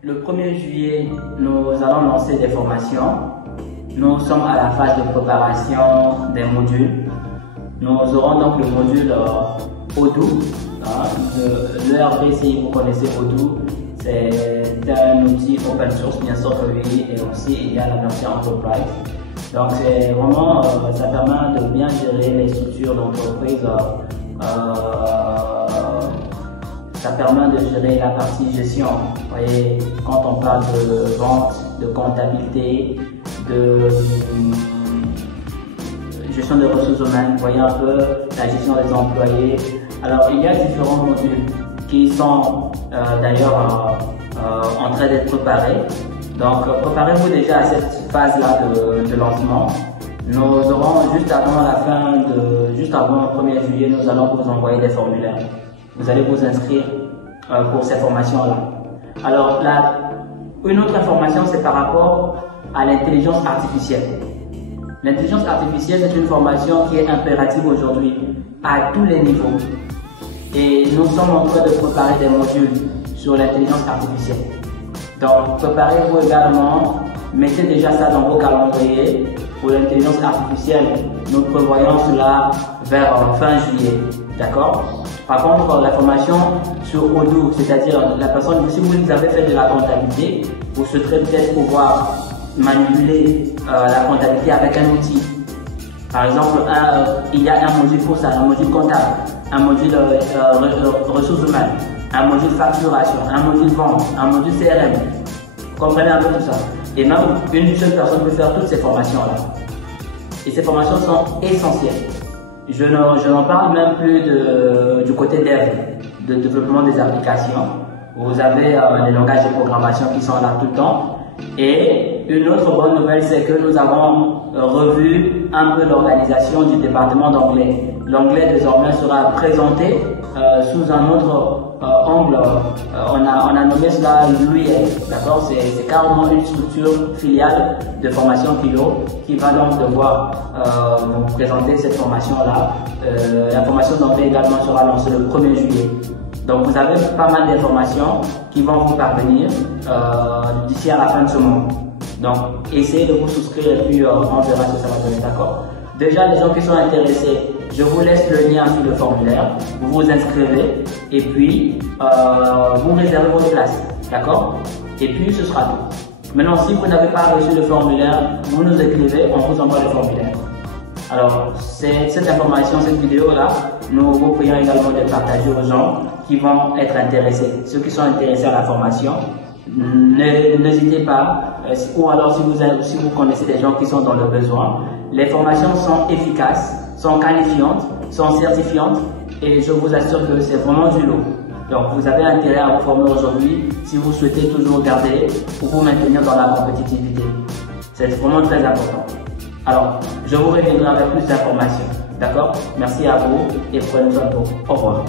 Le 1er juillet, nous allons lancer des formations. Nous sommes à la phase de préparation des modules. Nous aurons donc le module Odoo. L'ERP, si vous connaissez Odoo, c'est un outil open source, bien sûr que oui, et aussi il y a la version Enterprise. Donc c'est vraiment, ça permet de bien gérer les structures d'entreprise. Ça permet de gérer la partie gestion. Vous voyez, quand on parle de vente, de comptabilité, de gestion des ressources humaines, vous voyez un peu la gestion des employés. Alors il y a différents modules qui sont d'ailleurs en train d'être préparés. Donc préparez-vous déjà à cette phase-là de lancement. Nous aurons juste avant le 1er juillet, nous allons vous envoyer des formulaires. Vous allez vous inscrire pour ces formations-là. Alors une autre information, c'est par rapport à l'intelligence artificielle. L'intelligence artificielle, c'est une formation qui est impérative aujourd'hui à tous les niveaux. Et nous sommes en train de préparer des modules sur l'intelligence artificielle. Donc, préparez-vous également, mettez déjà ça dans vos calendriers. Pour l'intelligence artificielle, nous prévoyons cela vers fin juillet. D'accord? Par contre, la formation sur Odoo, c'est-à-dire la personne, si vous avez fait de la comptabilité, vous souhaiterez peut-être pouvoir manipuler la comptabilité avec un outil. Par exemple, il y a un module pour ça, un module comptable, un module ressources humaines, un module facturation, un module vente, un module CRM. Vous comprenez un peu tout ça. Et même une seule personne peut faire toutes ces formations-là. Et ces formations sont essentielles. Je n'en parle même plus du côté dev, de développement des applications. Vous avez les langages de programmation qui sont là tout le temps. Et une autre bonne nouvelle, c'est que nous avons revu un peu l'organisation du département d'anglais. L'anglais désormais sera présenté sous un autre angle. On a nommé cela l'UIL, d'accord? C'est carrément une structure filiale de formation Philo qui va donc devoir vous présenter cette formation-là. La formation d'anglais également sera lancée le 1er juillet. Donc vous avez pas mal d'informations qui vont vous parvenir d'ici à la fin de ce mois. Donc essayez de vous souscrire et puis on verra ce que ça va donner, d'accord? Déjà, les gens qui sont intéressés, je vous laisse le lien sur le formulaire, vous vous inscrivez et puis vous réservez votre place, d'accord? Et puis ce sera tout. Maintenant, si vous n'avez pas reçu le formulaire, vous nous écrivez, on vous envoie le formulaire. Alors, cette information, cette vidéo-là, nous vous prions également de partager aux gens qui vont être intéressés. Ceux qui sont intéressés à la formation, n'hésitez pas, ou alors si vous connaissez des gens qui sont dans le besoin, les formations sont efficaces, sont qualifiantes, sont certifiantes et je vous assure que c'est vraiment du lot. Donc vous avez intérêt à vous former aujourd'hui si vous souhaitez toujours garder ou vous maintenir dans la compétitivité. C'est vraiment très important. Alors, je vous reviendrai avec plus d'informations. D'accord? Merci à vous et prenez soin de vous. Au revoir.